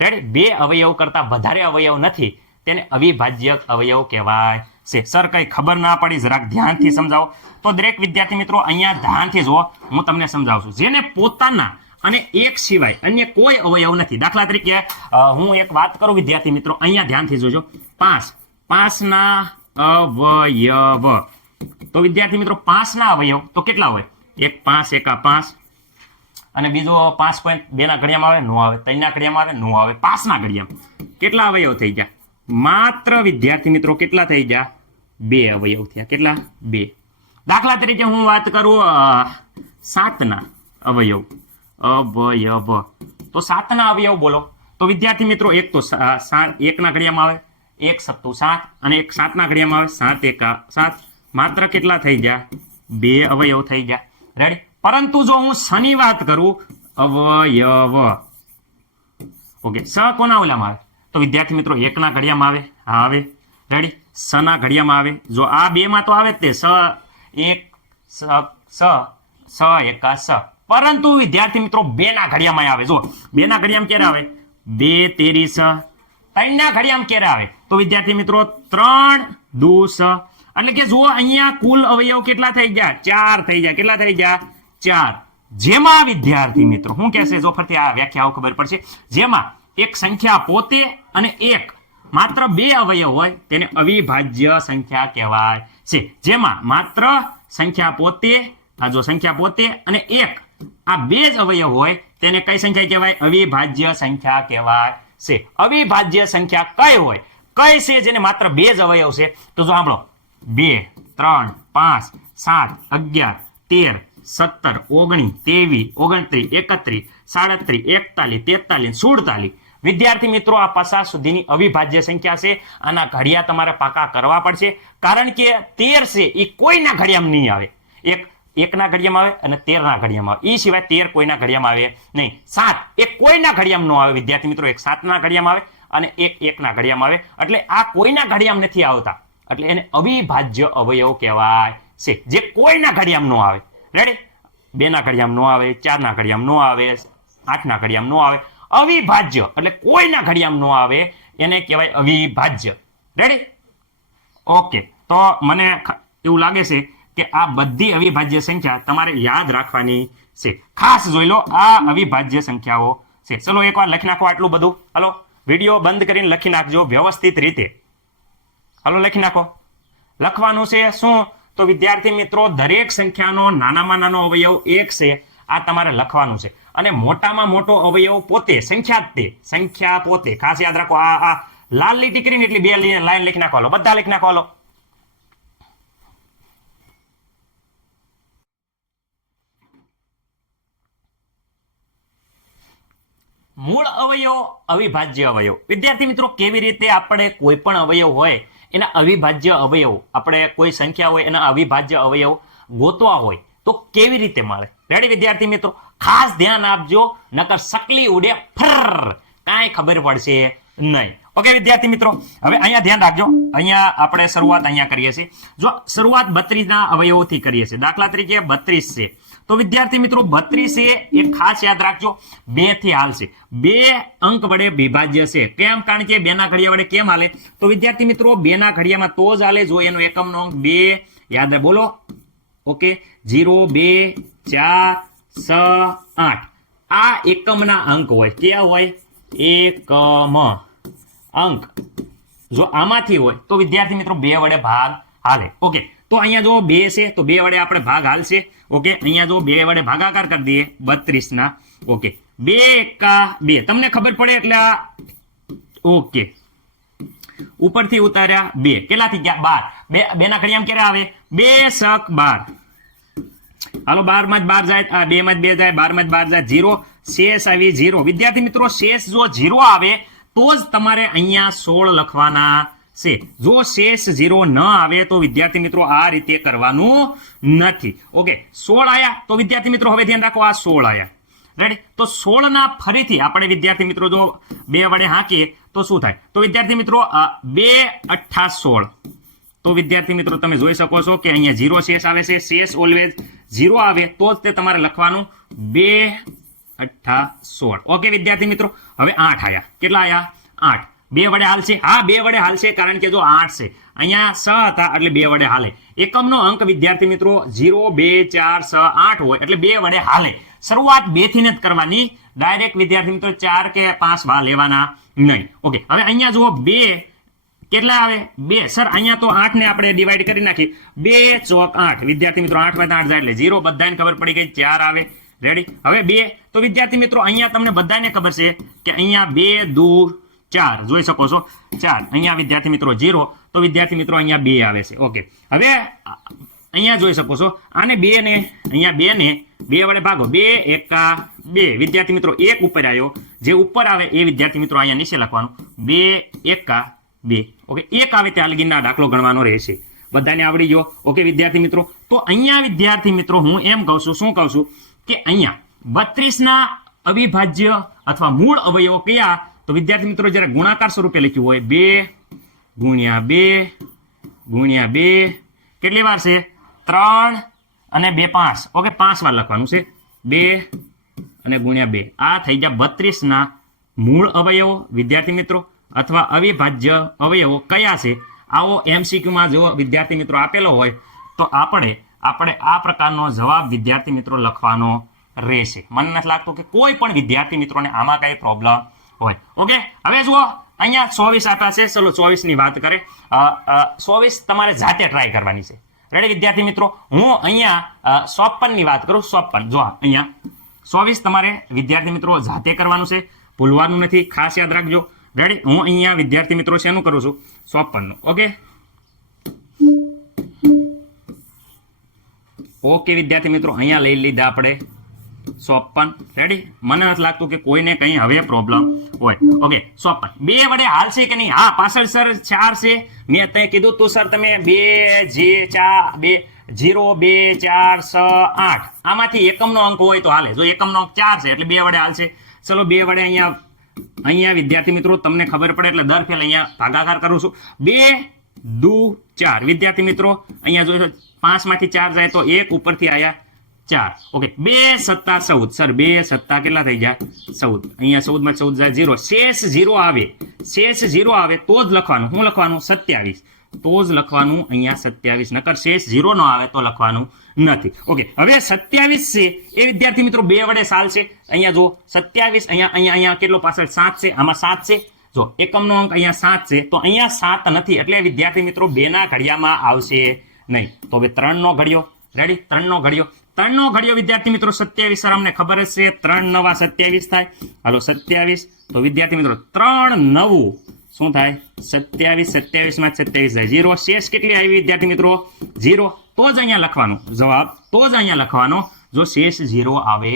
રેડી? બે અવયવ કરતા વધારે અવયવ નથી, તેને અવિભાજ્ય અવયવ કહેવાય છે. સર કઈ ખબર ના પડી, જરાક ધ્યાનથી સમજાવો. તો દરેક વિદ્યાર્થી મિત્રો અહીંયા ધ્યાનથી જુઓ, હું તમને સમજાવું છું. જેને પોતાના અને એક સિવાય અન્ય કોઈ અવયવ નથી. દાખલા તરીકે હું એક વાત કરું વિદ્યાર્થી મિત્રો, અહીંયા ધ્યાનથી જોજો. 5 ના અવયવ. તો વિદ્યાર્થી મિત્રો 5 ના અવયવ તો કેટલા હોય? એક 5 એકા 5, અને બીજો 5.2 ના ઘડિયામાં આવે? નો આવે. 3 ના ઘડિયામાં આવે? નો આવે. 5 ના ઘડિયામાં કેટલા અવયવ થઈ ગયા? માત્ર વિદ્યાર્થી મિત્રો કેટલા થઈ ગયા? બે અવયવ થયા. કેટલા? બે. દાખલા તરીકે હું વાત કરું 7 ના અવયવ. તો 7 ના અવયવ બોલો. તો વિદ્યાર્થી મિત્રો એક તો 1 ના ઘડિયામાં આવે, 1 સત્તુ 7, અને એક 7 ના ઘડિયામાં આવે, 7 એકા 7. માત્ર કેટલા થઈ ગયા? બે અવયવ થઈ ગયા. રેડી? પરંતુ જો હું શની વાત કરું, અવયવ. ઓકે, સ કોના ઓલામાં આવે? તો વિદ્યાર્થી મિત્રો 1 ના ઘડિયામાં આવે. હા આવે. રેડી? સ ના ઘડિયામાં આવે. જો આ બે માં તો આવે જ તે, સ એકા સ. પરંતુ વિદ્યાર્થી મિત્રો 2 ના ઘડિયામાં આવે. જો 2 ના ઘડિયામાં ક્યારે આવે? 2 તેરી સ. 3 ના ઘડિયામાં ક્યારે આવે? તો વિદ્યાર્થી મિત્રો 3 દુ સ. એટલે કે જુઓ અહીંયા કુલ અવયવ કેટલા થઈ ગયા? 4 થઈ ગયા. કેટલા થઈ ગયા? 4. જેમાં વિદ્યાર્થી મિત્રો શું કહેશે? જો ફરતી આ વ્યાખ્યા ખબર પડશે. જેમાં એક સંખ્યા પોતે અને એક માત્ર બે અવયવ હોય, તેને અવિભાજ્ય સંખ્યા કહેવાય છે. જેમાં માત્ર સંખ્યા પોતે, આ જો સંખ્યા પોતે અને એક આ બે જ અવયવ હોય, તેને કઈ સંખ્યા કહેવાય? અવિભાજ્ય સંખ્યા કહેવાય છે. અવિભાજ્ય સંખ્યા કઈ હોય? કઈ છે જેને માત્ર બે જ અવયવ છે? તો જો સાંભળો, 2 3 5 7 11 13 17 19 23 29 31 37 41 43 વિદ્યાર્થી મિત્રો આ 50 સુધીની અવિભાજ્ય સંખ્યા છે. આના ઘડિયા તમારે પાકા કરવા પડશે, કારણ કે 13 છે એ કોઈના ઘડિયામાં નહીં આવે. એક ના ઘડિયામાં આવે અને 13 ના ઘડિયામાં આવે. એ સિવાય 13 કોઈના ઘડિયામાં આવે નહીં. 7 એ કોઈના ઘડિયામાં ન આવે વિદ્યાર્થી મિત્રો. એક 7 ના ઘડિયામાં આવે અને એક 1 ના ઘડિયામાં આવે. એટલે આ કોઈના ઘડિયામાં નથી આવતા, એટલે એને અવિભાજ્ય અવયવ કહેવાય છે, જે કોઈના ઘડિયામાં ન આવે. રેડી? 2 ના ઘડિયામાં ન આવે, 4 ના ઘડિયામાં ન આવે, 8 ના ઘડિયામાં ન આવે. અવિભાજ્ય એટલે કોઈના ઘડિયામાં ન આવે, એને કહેવાય અવિભાજ્ય. રેડી? ઓકે, તો મને એવું લાગે છે કે આ બધી અવિભાજ્ય સંખ્યા તમારે યાદ રાખવાની છે. ખાસ જોઈ લો, આ અવિભાજ્ય સંખ્યાઓ છે. ચલો એકવાર લખી નાખો આટલું બધું. હલો, વિડીયો બંધ કરીને લખી નાખજો વ્યવસ્થિત રીતે. હલો, લખી નાખો. લખવાનું છે શું? તો વિદ્યાર્થી મિત્રો દરેક સંખ્યાનો નાનામાં નાનો અવયવ 1 છે. આ તમારે લખવાનું છે. અને મોટામાં મોટો અવયવ પોતે, સંખ્યા જ તે, સંખ્યા પોતે. ખાસ યાદ રાખો. આ લાલ લીટી કરીને એટલે 2 લાઈન લખી નાખો. હાલો, બધા લખી નાખો. હાલો, મૂળ અવયવ, અવિભાજ્ય અવયવ. વિદ્યાર્થી મિત્રો, કેવી રીતે આપણે કોઈ પણ અવયવ હોય એના અવિભાજ્ય અવયવ, આપણે કોઈ સંખ્યા હોય એના અવિભાજ્ય અવયવ ગોતવા હોય તો કેવી રીતે મળે? રેડી વિદ્યાર્થી મિત્રો? ખાસ ધ્યાન આપજો, નકર સકલી ઉડે ફર, કાંઈ ખબર પડશે નહીં. ઓકે વિદ્યાર્થી મિત્રો, હવે અહીંયા ધ્યાન રાખજો. અહીંયા આપણે શરૂઆત અહીંયા કરીએ છીએ. જો શરૂઆત 32 ના અવયવોથી કરીએ છીએ. દાખલા તરીકે 32 છે, તો વિદ્યાર્થી મિત્રો 32 એ ખાસ યાદ રાખજો 2 થી હાલશે. 2 અંક વડે વિભાજ્ય છે. કેમ? કારણ કે 2 ના ઘડિયા વડે કેમ હાલે? તો વિદ્યાર્થી મિત્રો 2 ના ઘડિયામાં તો જ હાલે જો એનો એકમનો અંક 2 યાદ રહે. બોલો. ઓકે, 0, 2, 4, 6, 8 આ એકમના અંક હોય. ક્યાં હોય? એકમ અંક. જો આમાંથી હોય તો વિદ્યાર્થી મિત્રો 2 વડે ભાગ હાલે. ઓકે, તો અહીંયા જો 2 છે તો 2 વડે આપણે ભાગ હાલશે. ઓકે, અહીંયા જો 2 વડે ભાગાકાર કરી દઈએ 32 ના. ઓકે, 2 એકા 2 તમને ખબર પડે એટલે ઓકે ઉપરથી ઉતાર્યા 2 કેટલાથી ગયા 12. 2 ના ઘડિયામાં ક્યારે આવે? 2 સક 12. હાલો 12 માં જ 12 જાય, 2 માં જ 2 જાય, 12 માં જ 12 જાય, 0 શેષ આવી 0. વિદ્યાર્થી મિત્રો શેષ જો 0 આવે તો જ તમારે અહીંયા 16 લખવાના છે. જો શેષ 0 ન આવે તો વિદ્યાર્થી મિત્રો આ રીતે કરવાનું નથી. ઓકે, 16 આયા તો વિદ્યાર્થી મિત્રો હવે ધ્યાન રાખો, આ 16 આયા. રેડી? તો 16 ના ફરીથી આપણે વિદ્યાર્થી મિત્રો જો 2 વડે હાંકીએ તો શું થાય? તો વિદ્યાર્થી મિત્રો 2 8 16. તો વિદ્યાર્થી મિત્રો તમે જોઈ શકો છો કે અહીંયા 0 શેષ આવે છે. શેષ ઓલવેઝ 0 આવે તો જ તે તમારે લખવાનું 2 8 16. ઓકે વિદ્યાર્થી મિત્રો, હવે 8 આયા. કેટલા આયા? 8. 2 વડે હાલશે? હા 2 વડે હાલશે, કારણ કે જો 8 છે, અહીંયા 6 હતા એટલે 2 વડે હાલે. એકમનો અંક વિદ્યાર્થી મિત્રો 0, 2, 4, 6, 8 હોય એટલે 2 વડે હાલે. શરૂઆત 2 થી જ કરવાની, ડાયરેક્ટ વિદ્યાર્થી મિત્રો 4 કે 5 વા લેવાના નહીં. ઓકે, હવે અહીંયા જુઓ 2 કેટલા આવે? 2. સર અહીંયા તો 8 ને આપણે ડિવાઈડ કરી નાખી. 2 ચોક 8. વિદ્યાર્થી મિત્રો 8 માંથી 8 જાય એટલે 0. બધાને ખબર પડી ગઈ, 4 આવે. રેડી? હવે 2. તો વિદ્યાર્થી મિત્રો અહીંયા તમને બધાને ખબર છે કે અહીંયા 2 દુ 4 જોઈ શકો છો 4. અહીંયા વિદ્યાર્થી મિત્રો 0. તો વિદ્યાર્થી મિત્રો અહીંયા 2 આવે છે. ઓકે, હવે અહીંયા જોઈ શકો છો આને 2 ને અહીંયા 2 ને 2 વડે ભાગો. 2 એકા 2. વિદ્યાર્થી મિત્રો 1 ઉપર આવ્યો, જે ઉપર આવે એ વિદ્યાર્થી મિત્રો અહીંયા નીચે લખવાનું. 2 એકા 2. ઓકે, 1 આવે ત્યાં લગીના દાખલો ગણવાનો રહેશે. બધાને આવડી ગયો? ઓકે વિદ્યાર્થી મિત્રો, તો અહીંયા વિદ્યાર્થી મિત્રો હું એમ કહું છું, શું કહું છું કે અહીંયા 32 ના અવિભાજ્ય અથવા મૂળ અવયવો કયા? તો વિદ્યાર્થી મિત્રો જ્યારે ગુણાકાર સ્વરૂપે લખ્યું હોય 2 ગુણ્યા 2 ગુણ્યા 2 કેટલી વાર છે? 3 અને 2 5. ઓકે, 5 વાર લખવાનું છે. 2 અને ગુણ્યા 2 આ થઈ ગયા 32 ના મૂળ અવયવો વિદ્યાર્થી મિત્રો અથવા અવિભાજ્ય અવયવો કયા છે. આવો MCQ માં જો વિદ્યાર્થી મિત્રો આપેલો હોય તો આપણે આ પ્રકારનો જવાબ વિદ્યાર્થી મિત્રો લખવાનો રહેશે. મને નથી લાગતું કે કોઈ પણ વિદ્યાર્થી મિત્રોને આમાં કઈ પ્રોબ્લેમ હોય. ઓકે, હવે જુઓ અહીંયા 24 આપ્યા છે. ચલો 24 ની વાત કરે. 24 તમારે જાતે ટ્રાય કરવાની છે. રેડી વિદ્યાર્થી મિત્રો? હું અહીંયા 54 ની વાત કરું. 54 જો અહીંયા 24 તમારે વિદ્યાર્થી મિત્રો જાતે કરવાનું છે, ભૂલવાનું નથી, ખાસ યાદ રાખજો. રેડી? હું અહીંયા વિદ્યાર્થી મિત્રો શેનું કરું છું? 54 નું. ઓકે ઓકે વિદ્યાર્થી મિત્રો, અહીંયા લઈ લીધા આપણે 54. રેડી? મને નથી લાગતું કે કોઈને કંઈ હવે પ્રોબ્લેમ હોય. ઓકે, 54 2 વડે હાલશે કે નહીં? હા, પાછળ સર 4 છે. મેં અત્યારે કીધું તું સર તમે 2 જે 4 2 0 2 4 6 8 આમાંથી એકમનો અંક હોય તો હાલે. જો એકમનો અંક 4 છે એટલે 2 વડે હાલશે. ચલો 2 વડે અહીંયા વિદ્યાર્થી મિત્રો તમને ખબર પડે એટલે દર ફેલ અહીંયા ભાગાકાર કરું છું. 2 દુ 4. વિદ્યાર્થી મિત્રો અહીંયા જોઈશો 5 માંથી 4 જાય તો 1 ઉપરથી આયા 4. ઓકે, 2 સત્તા 14. સર 2 સત્તા કેટલા થઈ ગયા? 14. અહીંયા 14 માં 14 જાય 0. શેષ 0 આવે. શેષ 0 આવે તો જ લખવાનું. શું લખવાનું? 27. તો જ લખવાનું અહીંયા 27. નકર શેષ 0 ન આવે તો લખવાનું નથી. ઓકે, હવે 27 છે એ વિદ્યાર્થી મિત્રો 2 વડે ચાલશે. અહીંયા જો 27 અહીંયા કેટલો પાછળ 7 છે, આમાં 7 છે. જો એકમનો અંક અહીંયા 7 છે તો અહીંયા 7 નથી એટલે વિદ્યાર્થી મિત્રો 2 ના ઘડિયામાં આવશે નહીં. તો હવે 3 નો ઘડિયો. રેડી? 3 નો ઘડિયો. 3 નો ઘડિયો વિદ્યાર્થી મિત્રો 27. સર અમને ખબર જ છે 3 નવા 27 થાય. હાલો 27. તો વિદ્યાર્થી મિત્રો 3 નવું શું થાય? 27. 27 માં 27 જાય 0. શેષ કેટલી આવી વિદ્યાર્થી મિત્રો? 0. તો જ અહીંયા લખવાનું જવાબ, તો જ અહીંયા લખવાનો જો શેષ 0 આવે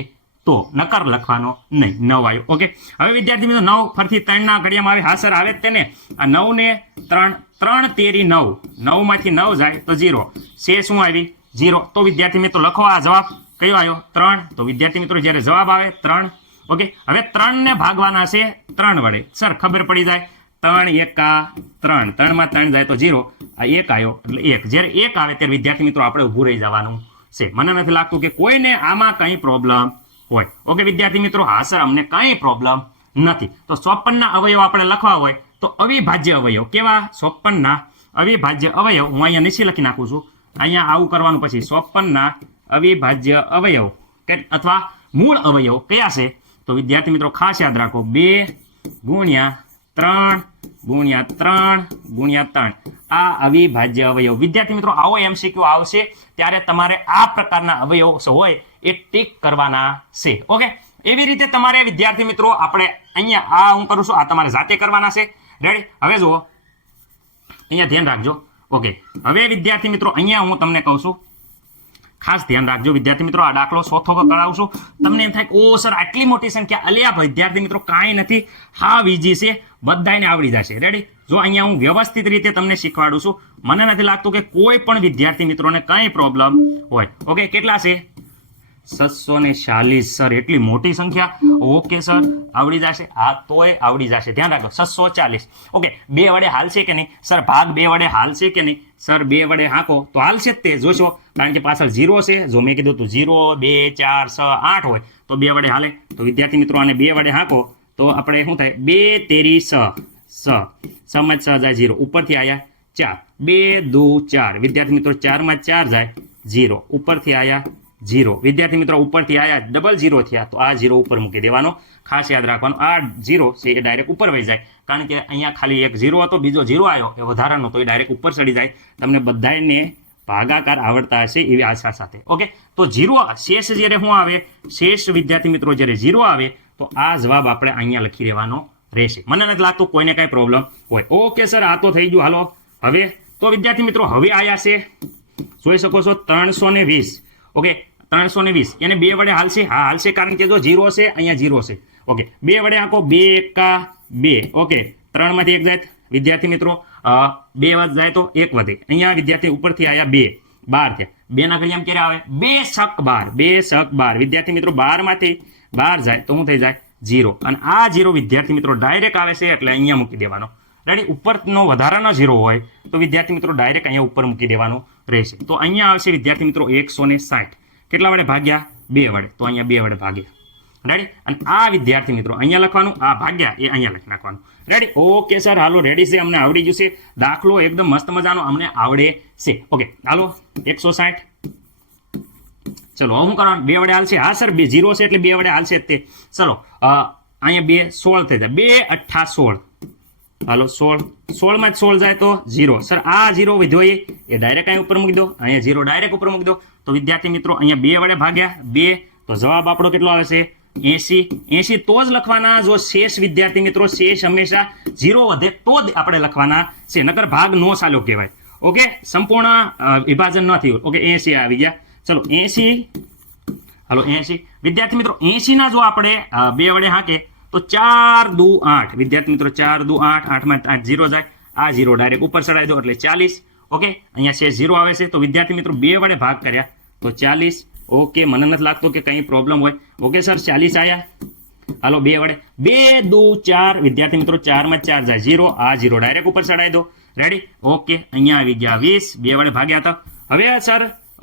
તો નકર લખવાનો નહીં. 9 આવ્યો. ઓકે, હવે વિદ્યાર્થી મિત્રો 9 ફરીથી 3 ના ઘડિયામાં આવે. હા સર આવે જ તેને. આ 9 ને 3 3 તેરી 9, 9 માંથી 9 જાય તો 0. છે શું આવી? 0. તો વિદ્યાર્થી મિત્રો લખો આ જવાબ કયો આવ્યો? 3. તો વિદ્યાર્થી મિત્રો જ્યારે જવાબ આવે 3. ઓકે, હવે 3 ને ભાગવાના છે 3 વડે. સર ખબર પડી જાય 3 એકા 3, 3 માં 3 જાય તો 0. આ 1 આવ્યો એટલે 1. જ્યારે 1 આવે ત્યારે વિદ્યાર્થી મિત્રો આપણે ઊભું રહી જવાનું છે. મને નથી લાગતું કે કોઈને આમાં કંઈ પ્રોબ્લેમ હોય. ઓકે વિદ્યાર્થી મિત્રો, હા સર અમને કંઈ પ્રોબ્લેમ નથી. તો 54 ના અવયવ આપણે લખવા હોય તો અવિભાજ્ય અવયવ કેવા? 54 ના અવિભાજ્ય અવયવ હું અહીંયા નીચે લખી નાખું છું. અહીંયા આવું કરવાનું. પછી 54 ના અવિભાજ્ય અવયવ અથવા મૂળ અવયવ કયા છે? તો વિદ્યાર્થી મિત્રો ખાસ યાદ રાખો 2 ગુણ્યા 3 ગુણ્યા 3 ગુણ્યા 3 આ અવિભાજ્ય અવયવ. વિદ્યાર્થી મિત્રો આવો MCQ આવશે ત્યારે તમારે આ પ્રકારના અવયવ હોય એ ટીક કરવાના છે. ઓકે, એવી રીતે તમારે વિદ્યાર્થી મિત્રો આપણે અહીંયા આ હું કરું છું, આ તમારે જાતે કરવાના છે. રેડી? હવે જુઓ અહીંયા ધ્યાન રાખજો. ઓકે, હવે વિદ્યાર્થી મિત્રો અહીંયા હું તમને કહું છું, ખાસ ધ્યાન રાખજો વિદ્યાર્થી મિત્રો. આ દાખલો ચોથો કરાવશું. તમને એમ થાય કે ઓ સર આટલી મોટી સંખ્યા અલ્યા. વિદ્યાર્થી મિત્રો કાંઈ નથી, હા વીજી છે, બધાને આવડી જશે. રેડી? જો અહીંયા હું વ્યવસ્થિત રીતે તમને શીખવાડું છું. મને નથી લાગતું કે કોઈ પણ વિદ્યાર્થી મિત્રોને કંઈ પ્રોબ્લેમ હોય. ઓકે, કેટલા છે? 740. સર એટલી મોટી સંખ્યા? ઓકે સર આવડી જશે. હા તોય આવડી જશે. ધ્યાન રાખો 740. ઓકે, 2 વડે હાલશે કે નહીં? સર ભાગ 2 વડે હાલશે કે નહીં? સર 2 વડે હાંકો તો હાલશે જ તે. જોશો કારણ કે પાછળ 0 છે. જો મેં કીધું તું 0 2 4 6 8 હોય તો 2 વડે હાલે. તો વિદ્યાર્થી મિત્રો આને 2 વડે હાંકો તો આપણે શું થાય? 2 તેરી 6, 6 માં 6 જાય 0. ઉપરથી આયા 4, 2 દુ 4. વિદ્યાર્થી મિત્રો 4 માં 4 જાય 0. ઉપરથી આયા 0. વિદ્યાર્થી મિત્રો ઉપરથી આયા ડબલ 0 થયા તો આ 0 ઉપર મૂકી દેવાનો. ખાસ યાદ રાખવાનું આ 0 છે એ ડાયરેક્ટ ઉપર વહી જાય. કારણ કે અહીંયા ખાલી એક 0 હતો, બીજો 0 આવ્યો એ વધારાનો, તો એ ડાયરેક્ટ ઉપર ચડી જાય. તમને બધાને ભાગાકાર આવડતા હશે એવી આશા સાથે. ઓકે, તો 0 શેષ જ્યારે શું આવે? શેષ વિદ્યાર્થી મિત્રો જ્યારે 0 આવે તો આ જવાબ આપણે અહીંયા લખી દેવાનો રહેશે. મને નથી લાગતું કોઈને કાંઈ પ્રોબ્લેમ હોય. ઓકે સર આ તો થઈ ગયું. હાલો હવે તો વિદ્યાર્થી મિત્રો હવે આયા છે, જોઈ શકો છો 320. ઓકે 320 એને 2 વડે હાલશે? હા હાલશે, કારણ કે જો 0 છે અહીંયા 0 છે. ઓકે 2 વડે આંકો 2 એકા 2. ઓકે 3 માંથી 1 જાય વિદ્યાર્થી મિત્રો 2 વધ જાય તો 1 વધે. અહીંયા વિદ્યાર્થી ઉપરથી આયા 2 12 થયા. 2 ના ઘડિયામાં ક્યારે આવે? 2 શક 12. 2 શક 12. વિદ્યાર્થી મિત્રો 12 માંથી 12 જાય તો શું થઈ જાય? 0. અને આ 0 વિદ્યાર્થી મિત્રો ડાયરેક્ટ આવે છે એટલે અહીંયા મૂકી દેવાનો. રેડી? ઉપરનો વધારાનો 0 હોય તો વિદ્યાર્થી મિત્રો ડાયરેક્ટ અહીંયા ઉપર મૂકી દેવાનો રહેશે. તો અહીંયા આવશે વિદ્યાર્થી મિત્રો 160. કેટલા વડે ભાગ્યા? 2 વડે. તો અહીંયા 2 વડે ભાગ્યા. રેડી? અને આ વિદ્યાર્થી મિત્રો અહીંયા લખવાનું, આ ભાગ્યા એ અહીંયા લખી નાખવાનું. Ready? Okay sir hello ready છે, અમને આવડી ગયું છે. દાખલો એકદમ મસ્ત મજાનો અમને આવડે છે. ઓકે હાલો 160. ચલો હું કરવાનું? 2 વડે હાલશે? હા સર 0 છે એટલે 2 વડે હાલશે જ તે. ચલો અહીંયા 2 16 થઈ જાય. 2 8 16. હાલો 16. 16 માં 16 જાય તો 0. સર આ 0 વિધો એ ડાયરેક્ટ અહીં ઉપર મૂકી દો. અહીંયા 0 ડાયરેક્ટ ઉપર મૂકી દો. તો વિદ્યાર્થી મિત્રો અહીંયા 2 વડે ભાગ્યા 2 તો જવાબ આપણો કેટલો આવે છે? 80. 80 તો જ લખવાના. જો શેષ વિદ્યાર્થી મિત્રો શેષ હંમેશા 0 વધે તો જ આપણે લખવાના છે, નકર ભાગ નો ચાલ્યો કહેવાય. ઓકે સંપૂર્ણ વિભાજન ન થયું. ઓકે 80 આવી ગયા. ચલો 80. હાલો 80 વિદ્યાર્થી મિત્રો 80 ના જો આપણે 2 વડે હાંકે તો 4 દુ 8. વિદ્યાર્થી મિત્રો 4 દુ 8, 8 માં 8 0 જાય. આ 0 ડાયરેક્ટ ઉપર ચડાવી દો એટલે 40. ઓકે અહીંયા શેષ 0 આવે છે. તો વિદ્યાર્થી મિત્રો 2 વડે ભાગ કર્યા તો 40. ઓકે મને નથી લાગતું કે કંઈ પ્રોબ્લેમ હોય. ઓકે સર 40 આવ્યા. હાલો 2 વડે 2 દુ 4. વિદ્યાર્થી મિત્રો 4 માં 4 જાય 0. આ 0 ડાયરેક્ટ ઉપર ચડાવી દો. રેડી? ઓકે અહીંયા આવી ગયા 20. 2 વડે ભાગ્યા હતા. હવે સર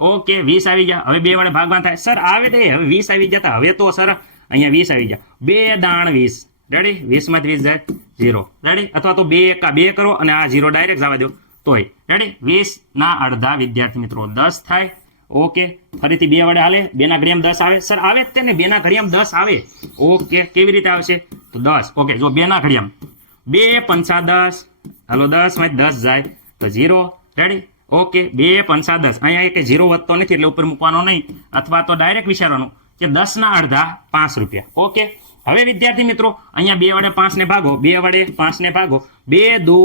ઓકે 20 આવી ગયા. હવે 2 વડે ભાગવા થાય સર આવે તે. હવે 20 આવી ગયા હતા. હવે તો સર અહીંયા 20 આવી ગયા. 2 દાણ 20. રેડી? 20 માંથી 20 જાય 0. રેડી? અથવા તો 2 એકા 2 કરો અને આ 0 ડાયરેક્ટ જવા દો તોય. રેડી? 20 ના અડધા વિદ્યાર્થી મિત્રો 10 થાય. ઓકે ફરીથી 2 વડે હાલે. 2 ના ઘડિયામાં 10 આવે. સર આવે જ તેને. 2 ના ઘડિયામાં 10 આવે. ઓકે કેવી રીતે આવશે? તો 10. ઓકે જો 2 ના ઘડિયામાં 2 પંચા 10. હાલો 10 માંથી 10 જાય તો 0. રેડી? ઓકે 2 પંચા 10. અહીંયા કે 0 વધતો નથી એટલે ઉપર મૂકવાનો નહીં, અથવા તો ડાયરેક્ટ વિચારવાનું કે 10 ના અડધા 5 રૂપિયા. ઓકે હવે વિદ્યાર્થી મિત્રો અહીંયા 2 વડે 5 ને ભાગો. 2 વડે 5 ને ભાગો. 2 દુ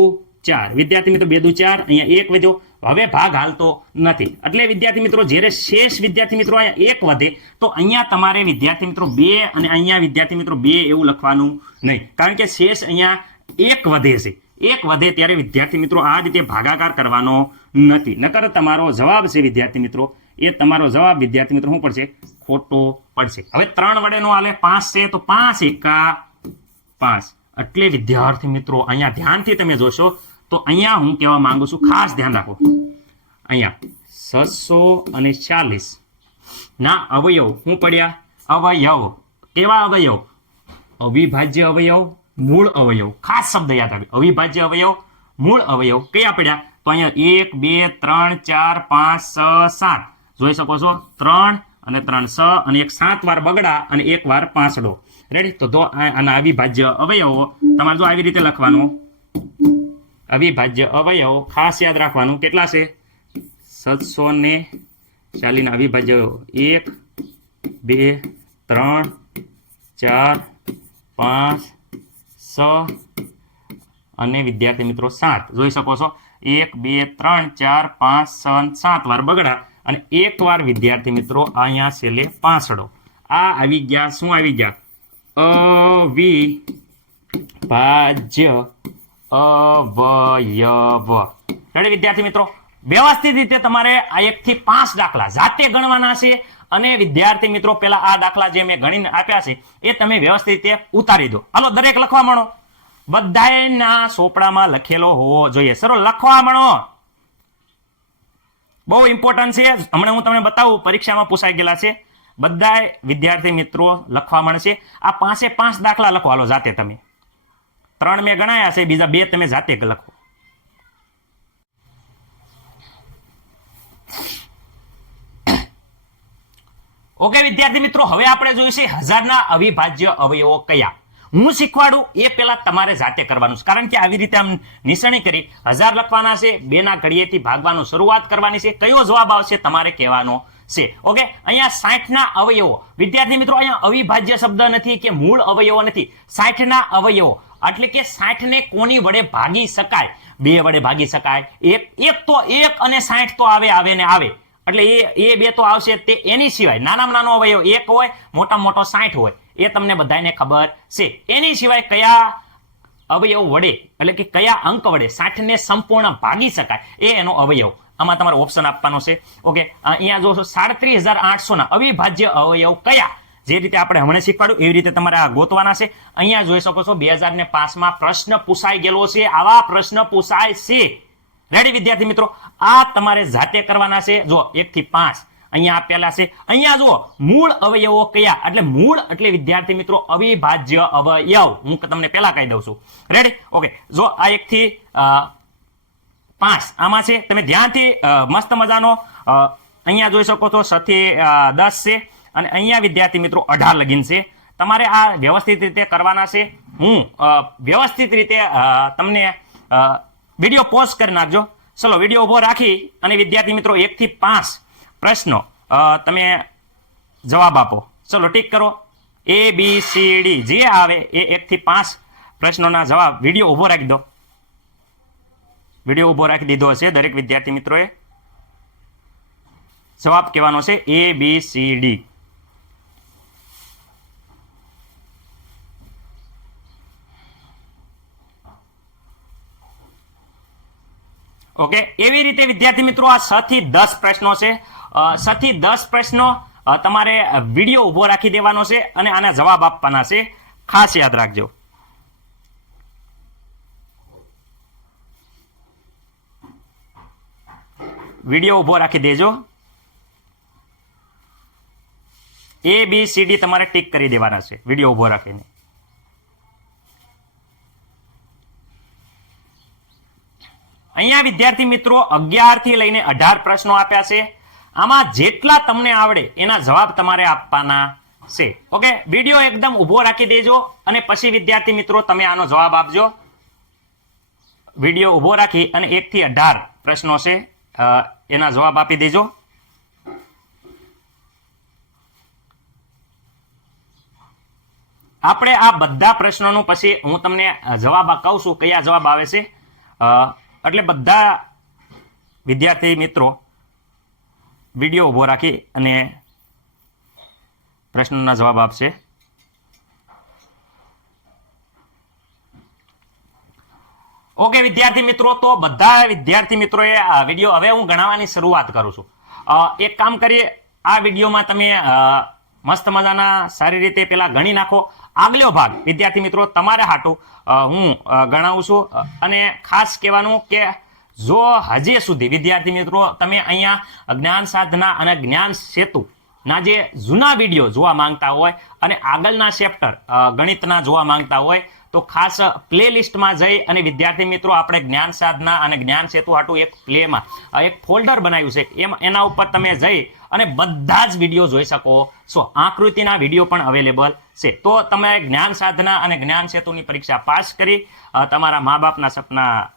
4. વિદ્યાર્થી મિત્રો 2 દુ 4. અહીંયા 1 વધ્યો હવે ભાગ હાલતો નથી. એટલે વિદ્યાર્થી મિત્રો જ્યારે શેષ વિદ્યાર્થી મિત્રો અહીંયા 1 વધે તો અહીંયા તમારે વિદ્યાર્થી મિત્રો 2 અને અહીંયા વિદ્યાર્થી મિત્રો 2 એવું લખવાનું નહીં, કારણ કે શેષ અહીંયા 1 વધે છે. 1 વધે ત્યારે વિદ્યાર્થી મિત્રો આ રીતે ભાગાકાર કરવાનો નથી, નકર તમારો જવાબ છે વિદ્યાર્થી મિત્રો એ તમારો જવાબ વિદ્યાર્થી મિત્રો શું પડશે? ખોટો પડશે. હવે 3 વડે નો હાલે, 5 છે તો 5 એકા 5. એટલે વિદ્યાર્થી મિત્રો અહીંયા ધ્યાનથી તમે જોશો તો અહીંયા હું કહેવા માંગુ છું, ખાસ ધ્યાન રાખો, અહીંયા 640 ના અવયવ શું પડ્યા? અવયવ. કેવા અવયવ? અવિભાજ્ય અવયવ, મૂળ અવયવ. ખાસ શબ્દ યાદ આવે, અવિભાજ્ય અવયવ, મૂળ અવયવ કયા પડ્યા? તો અહીંયા 1 2 3 4 5 6 7 જોઈ શકો છો, 3 અને 3 6 અને 7 વાર બગડા અને 1 વાર પાંસડો. રેડી? તો આના અવિભાજ્ય અવયવો તમારે જો આવી રીતે લખવાનું, અવિભાજ્ય અવયવ ખાસ યાદ રાખવાનું કેટલા છે? 740 ના અવિભાજ્ય 1 2 3 4 5 6 અને વિદ્યાર્થી મિત્રો 7 જોઈ શકો છો, 1 2 3 4 5 6 7 વાર બગડા અને 1 વાર વિદ્યાર્થી મિત્રો અહીંયા છેલ્લે પાંસડો. આ આવી ગયા, શું આવી ગયા? અવિભાજ્ય અવયવ. રેડી વિદ્યાર્થી મિત્રો? વ્યવસ્થિત રીતે તમારે આ 1 થી 5 દાખલા જાતે ગણવાના છે અને વિદ્યાર્થી મિત્રો પેલા આ દાખલા જે મેં ગણીને આપ્યા છે એ તમે વ્યવસ્થિત રીતે ઉતારી દો. હાલો દરેક લખવા માંડો, બધાયના સોપડામાં લખેલો હોવો જોઈએ. સરો લખવા માંડો, બહુ ઇમ્પોર્ટન્ટ છે. હમણાં હું તમને બતાવું, પરીક્ષામાં પૂછાઈ ગયેલા છે. બધા વિદ્યાર્થી મિત્રો લખવા મળશે. આ 5 દાખલા લખો હાલો જાતે તમે. 3 મેં ગણાયા છે, બીજા 2 તમે જાતે લખો. ઓકે વિદ્યાર્થી મિત્રો, હવે આપણે જોઈશું 1000ના અવિભાજ્ય અવયવો કયા. હું શીખવાડું એ પહેલા તમારે જાતે કરવાનું છે, કારણ કે આવી રીતે આમ નિશાની કરી 1000 લખવાના છે, 2 ના ઘડીએથી ભાગવાનું શરૂઆત કરવાની છે. કયો જવાબ આવશે તમારે કહેવાનો છે. ઓકે, અહીંયા 60 ના અવયવો. વિદ્યાર્થી મિત્રો અહીંયા અવિભાજ્ય શબ્દ નથી કે મૂળ અવયવો નથી, 60 ના અવયવો એટલે કે 60 ને કોની વડે ભાગી શકાય? 2 વડે ભાગી શકાય. એક તો 1 અને 60 તો આવે ને આવે, એટલે એ 2 તો આવશે. તે એની સિવાય નાનામાં નાનો અવયવ 1 હોય, મોટામાં મોટો 60 હોય, એ તમને બધાને ખબર છે. એની સિવાય કયા અવયવ વડે એટલે કે કયા અંક વડે 60 ને સંપૂર્ણ ભાગી શકાય એ એનો અવયવ. આમાં તમારે ઓપ્શન આપવાનો છે. ઓકે, અહીંયા જોશો 37800 ના અવિભાજ્ય અવયવ કયા? જે રીતે આપણે હમણાં શીખવાડ્યું એવી રીતે તમારે આ ગોતવાના છે. અહીંયા જોઈ શકો છો 2005 માં પ્રશ્ન પૂછાઈ ગયેલો છે. આવા પ્રશ્ન પૂછાય છે. રેડી વિદ્યાર્થી મિત્રો? આ તમારે જાતે કરવાના છે. જો 1 થી 5 અહીંયા આપેલા છે. અહીંયા જુઓ મૂળ અવયવો કયા, એટલે મૂળ એટલે વિદ્યાર્થી મિત્રો અવિભાજ્ય અવયવ. હું તમને પહેલા કહી દઉં છું. રેડી? ઓકે, જો આ 1 થી 5 આમાં છે, તમે ધ્યાનથી મસ્ત મજાનો અહીંયા જોઈ શકો છો 6 થી 10 છે અને અહીંયા વિદ્યાર્થી મિત્રો 18 લગીન છે. તમારે આ વ્યવસ્થિત રીતે કરવાના છે. હું વ્યવસ્થિત રીતે તમને વિડીયો પોઝ કરી નાખજો. ચલો વિડીયો ઉભો રાખી અને વિદ્યાર્થી મિત્રો 1 થી 5 પ્રશ્નો તમે જવાબ આપો. ચલો ટીક કરો. ABCD જે આવે એ 1 થી 5 પ્રશ્નોના જવાબ વિડીયો ઉભો રાખી દો. વિડીયો ઉભો રાખી દીધો હશે દરેક વિદ્યાર્થી મિત્રોએ. જવાબ કહેવાનો છે ABCD. ઓકે, એવી રીતે વિદ્યાર્થી મિત્રો આ 6 થી 10 પ્રશ્નો છે. 6 થી 10 પ્રશ્નો તમારે વિડીયો ઉભો રાખી દેવાનો છે અને આના જવાબ આપવાના છે. ખાસ યાદ રાખજો. વિડીયો ઉભો રાખી દેજો. ABCD તમારે ટીક કરી દેવાના છે વિડીયો ઉભો રાખીને. અહીંયા વિદ્યાર્થી મિત્રો 11 થી લઈને 18 પ્રશ્નો આપ્યા છે. આમાં જેટલા તમને આવડે એના જવાબ તમારે આપવાના છે. ઓકે, વિડીયો એકદમ ઉભો રાખી દેજો અને પછી વિદ્યાર્થી મિત્રો તમે આનો જવાબ આપજો. વિડીયો ઉભો રાખી અને 1 થી 18 પ્રશ્નો છે, એના જવાબ આપી દેજો. આપણે આ બધા પ્રશ્નોનું પછી હું તમને જવાબ કહું છું કયા જવાબ આવે છે. એટલે બધા વિદ્યાર્થી મિત્રો વિડીયો ઊભો રાખી અને પ્રશ્નના જવાબ આપશે. ઓકે વિદ્યાર્થી મિત્રો, તો બધા વિદ્યાર્થી મિત્રોએ આ વિડીયો હવે હું ગણાવવાની શરૂઆત કરું છું. એક કામ કરીએ, આ વિડીયોમાં તમે મસ્ત મજાના સારી રીતે પેલા ગણી નાખો. આગલો ભાગ વિદ્યાર્થી મિત્રો તમારે હાટું હું ગણાવું છું. અને ખાસ કહેવાનું કે જો હજી સુધી વિદ્યાર્થી મિત્રો તમે અહીંયા જ્ઞાન સાધના અને જ્ઞાન સેતુ ના જે જૂના વિડીયો જોવા માંગતા હોય અને આગળના ચેપ્ટર ગણિતના જોવા માંગતા હોય તો ખાસ પ્લેલિસ્ટમાં જઈ અને વિદ્યાર્થી મિત્રો આપણે જ્ઞાન સાધના અને જ્ઞાન સેતુ હાટું એક પ્લેમાં એક ફોલ્ડર બનાવ્યું છે. એના ઉપર તમે જઈ અને બધા જ વિડીયો જોઈ શકો છો. આકૃતિના વિડીયો પણ અવેલેબલ છે. તો તમે જ્ઞાન સાધના અને જ્ઞાન સેતુની પરીક્ષા પાસ કરી તમારા મા બાપના સપના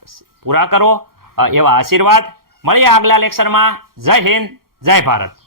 પૂરા કરો એવા આશીર્વાદ. મળીએ આગલા લેક્ચરમાં. જય હિન્દ, જય ભારત.